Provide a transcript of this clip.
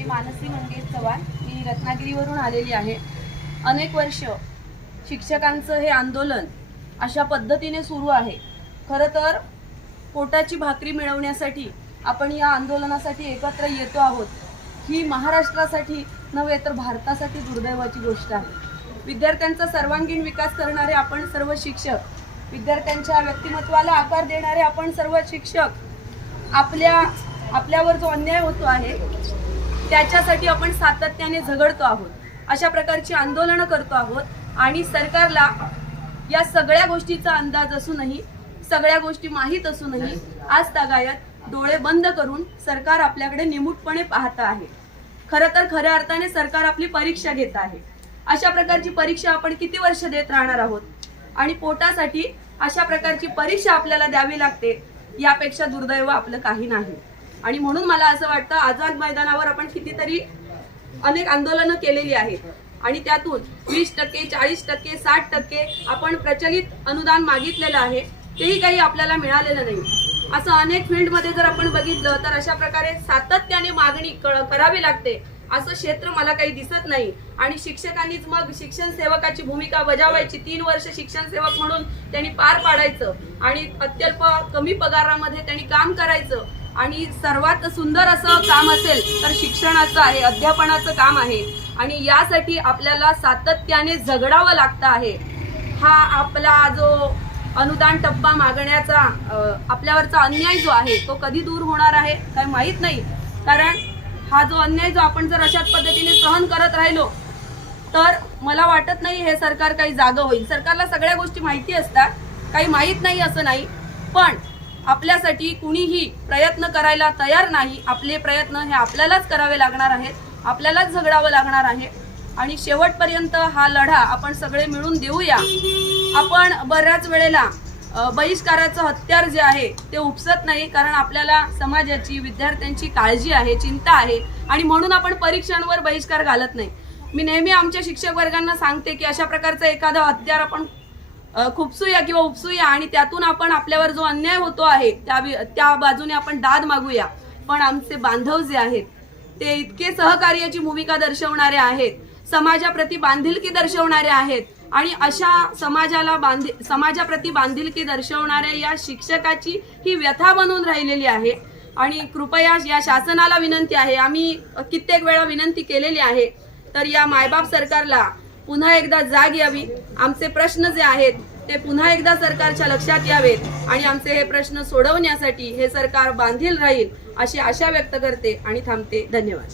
मी मानसी मंगेश चव्हाण मी रत्नागिरीवरून आलेली आहे. अनेक वर्ष शिक्षकांचं हे आंदोलन अशा पद्धतीने सुरू आहे. खरं तर पोटाची भाकरी मिळवण्यासाठी आपण या आंदोलनासाठी एकत्र येतो आहोत. ही महाराष्ट्रासाठी नव्हे तर भारतासाठी दुर्दैवाची गोष्ट आहे. विद्यार्थ्यांचा सर्वांगीण विकास करणारे आपण सर्व शिक्षक विद्यार्थ्यांच्या व्यक्तिमत्वाला आकार देणारे आपण सर्व शिक्षक आपल्या आपल्यावर जो अन्याय होतो आहे त्याच्यासाठी आपण सातत्याने झगडतो आहोत. अशा प्रकारची आंदोलनं करतो आहोत आणि सरकारला या सगळ्या गोष्टीचा अंदाज असूनही सगळ्या गोष्टी माहीत असूनही आज तागायत डोळे बंद करून सरकार आपल्याकडे निमूटपणे पाहत आहे. खरं तर खऱ्या अर्थाने सरकार आपली परीक्षा घेत आहे. अशा प्रकारची परीक्षा आपण किती वर्ष देत राहणार आहोत? आणि पोटासाठी अशा प्रकारची परीक्षा आपल्याला द्यावी लागते यापेक्षा दुर्दैव आपलं काही नाही. आणि म्हणून मला असं वाटतं आझाद मैदानावर आपण कितीतरी अनेक आंदोलनं केलेली आहेत. आणि त्यातून वीस टक्के चाळीस टक्के साठ टक्के आपण प्रचलित अनुदान मागितलेलं आहे. तेही काही आपल्याला मिळालेलं नाही. असं अनेक फील्डमध्ये जर आपण बघितलं तर अशा प्रकारे सातत्याने मागणी क- करावी लागते असं क्षेत्र मला काही दिसत नाही. आणि शिक्षकांनीच मग शिक्षण सेवकाची भूमिका बजावायची. तीन वर्ष शिक्षण सेवक म्हणून त्यांनी पार पाडायचं आणि अत्यल्प कमी पगारामध्ये त्यांनी काम करायचं. आणि सर्वात सुंदर असं काम असेल तर शिक्षणाचं आहे अध्यापनाचं काम आहे. आणि यासाठी आपल्याला सातत्याने झगडावं लागतं आहे. हा आपला जो अनुदान टप्पा मागण्याचा आपल्यावरचा अन्याय जो आहे तो कधी दूर होणार आहे काही माहीत नाही. कारण हा जो अन्याय जो आपण जर अशाच पद्धतीने सहन करत राहिलो तर मला वाटत नाही हे सरकार काही जागं होईल. सरकारला सगळ्या गोष्टी माहिती असतात. काही माहीत नाही असं नाही. पण आपल्यासाठी कुणीही प्रयत्न करायला तयार नाही. आपले प्रयत्न हे आपल्यालाच करावे लागणार आहेत. आपल्यालाच झगडावं लागणार आहे. आणि शेवटपर्यंत हा लढा आपण सगळे मिळून देऊया. आपण बऱ्याच वेळेला बहिष्काराचं हत्यार जे आहे ते उपसत नाही कारण आपल्याला समाजाची विद्यार्थ्यांची काळजी आहे चिंता आहे. आणि म्हणून आपण परीक्षांवर बहिष्कार घालत नाही. मी नेहमी आमच्या शिक्षक वर्गांना सांगते की अशा प्रकारचं एखादं हत्यार आपण खुपसूया किंवा उपसूया आणि त्यातून आपण आपल्यावर जो अन्याय होतो आहे त्या त्या बाजूने आपण दाद मागूया. पण आमचे बांधव जे आहेत ते इतके सहकार्याची भूमिका दर्शवणारे आहेत समाजाप्रती बांधिलकी दर्शवणारे आहेत आणि अशा समाजाला बांधि समाजाप्रती बांधिलकी दर्शवणाऱ्या या शिक्षकाची ही व्यथा बनून राहिलेली आहे. आणि कृपया या शासनाला विनंती आहे आम्ही कित्येक वेळा विनंती केलेली आहे तर या मायबाप सरकारला पुन्हा एकदा जाग यावी. आमचे प्रश्न जे आहेत ते पुन्हा एकदा सरकारच्या लक्षात यावेत आणि आमचे हे प्रश्न सोडवण्यासाठी हे सरकार बांधील राहील अशी आशा व्यक्त करते आणि थांबते. धन्यवाद.